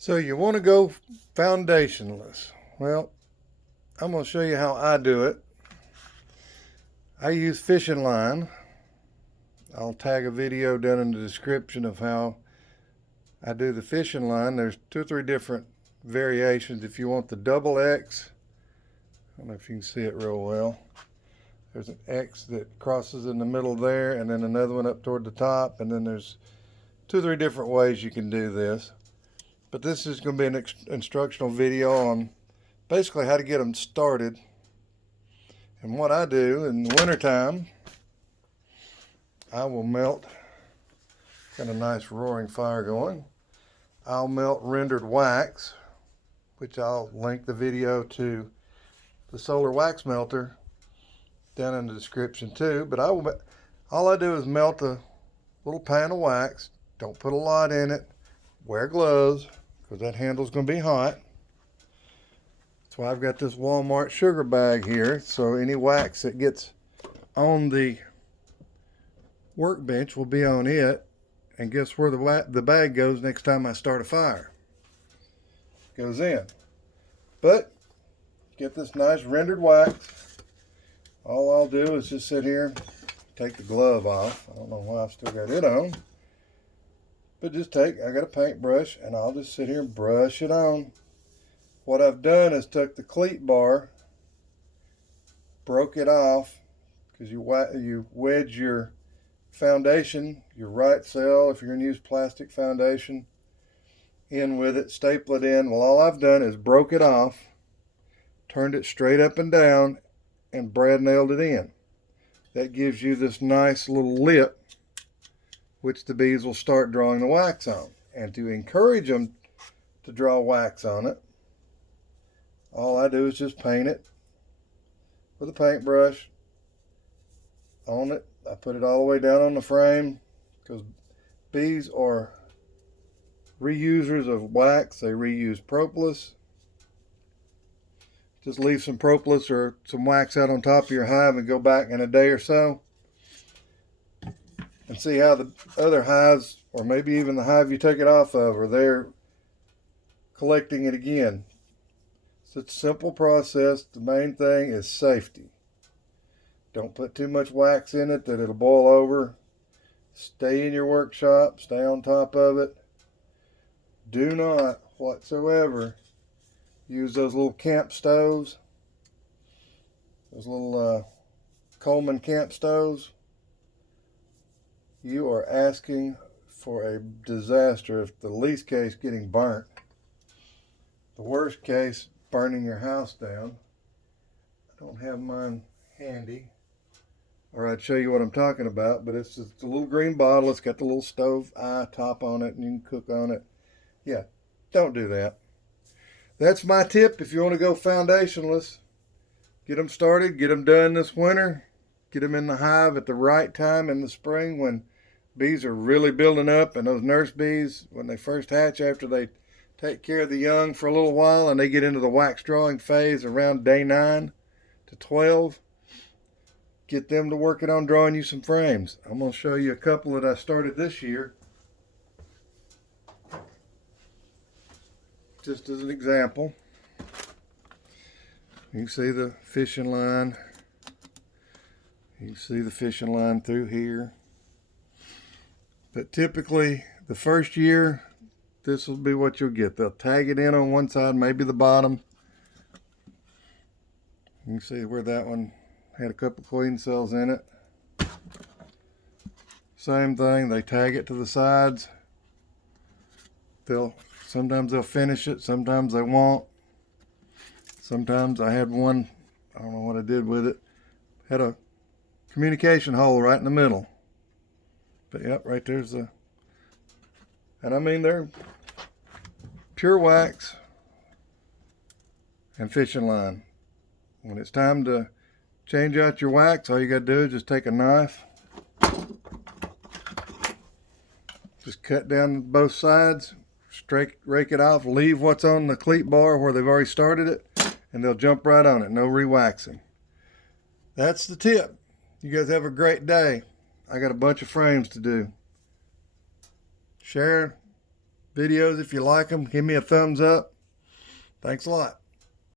So you want to go foundationless. Well, I'm going to show you how I do it. I use fishing line. I'll tag a video down in the description of how I do the fishing line. There's 2 or 3 different variations. If you want the double X, I don't know if you can see it real well. There's an X that crosses in the middle there, and then another one up toward the top, and then there's 2 or 3 different ways you can do this. But this is going to be an instructional video on basically how to get them started. And what I do in the wintertime, I will melt, got a nice roaring fire going, I'll melt rendered wax, which I'll link the video to the solar wax melter down in the description too. But all I do is melt a little pan of wax. Don't put a lot in it. Wear gloves, because that handle's going to be hot. That's why I've got this Walmart sugar bag here, so any wax that gets on the workbench will be on it. And guess where the bag goes next time I start a fire? It goes in. But get this nice rendered wax. All I'll do is just sit here, take the glove off. I don't know why I've still got it on. But just I got a paintbrush, and I'll just sit here and brush it on. What I've done is took the cleat bar, broke it off, because you wedge your foundation, your right cell, if you're going to use plastic foundation, in with it, staple it in. Well, all I've done is broke it off, turned it straight up and down, and brad nailed it in. That gives you this nice little lip which the bees will start drawing the wax on. And to encourage them to draw wax on it, all I do is just paint it with a paintbrush on it. I put it all the way down on the frame, because bees are reusers of wax. They reuse propolis. Just leave some propolis or some wax out on top of your hive and go back in a day or so and see how the other hives, or maybe even the hive you took it off of, are there collecting it again. It's a simple process. The main thing is safety. Don't put too much wax in it that it'll boil over. Stay in your workshop. Stay on top of it. Do not whatsoever use those little camp stoves. Those little Coleman camp stoves. You are asking for a disaster. If the least case, getting burnt. The worst case, burning your house down. I don't have mine handy, or I'd show you what I'm talking about, but it's just a little green bottle. It's got the little stove eye top on it, and you can cook on it. Yeah, don't do that. That's my tip if you want to go foundationless. Get them started, get them done this winter. Get them in the hive at the right time in the spring when bees are really building up, and those nurse bees, when they first hatch, after they take care of the young for a little while and they get into the wax drawing phase around day 9 to 12, get them to working on drawing you some frames. I'm going to show you a couple that I started this year, just as an example. You can see the fishing line. You can see the fishing line through here. But typically, the first year, this will be what you'll get. They'll tag it in on one side, maybe the bottom. You can see where that one had a couple queen cells in it. Same thing, they tag it to the sides. Sometimes they'll finish it, sometimes they won't. Sometimes I had one, I don't know what I did with it, had a communication hole right in the middle. But yep, right there's the, and I mean, they're pure wax and fishing line. When it's time to change out your wax, all you got to do is just take a knife, just cut down both sides, rake it off, leave what's on the cleat bar where they've already started it, and they'll jump right on it. No re-waxing. That's the tip. You guys have a great day. I got a bunch of frames to do. Share, videos if you like them. Give me a thumbs up. Thanks a lot.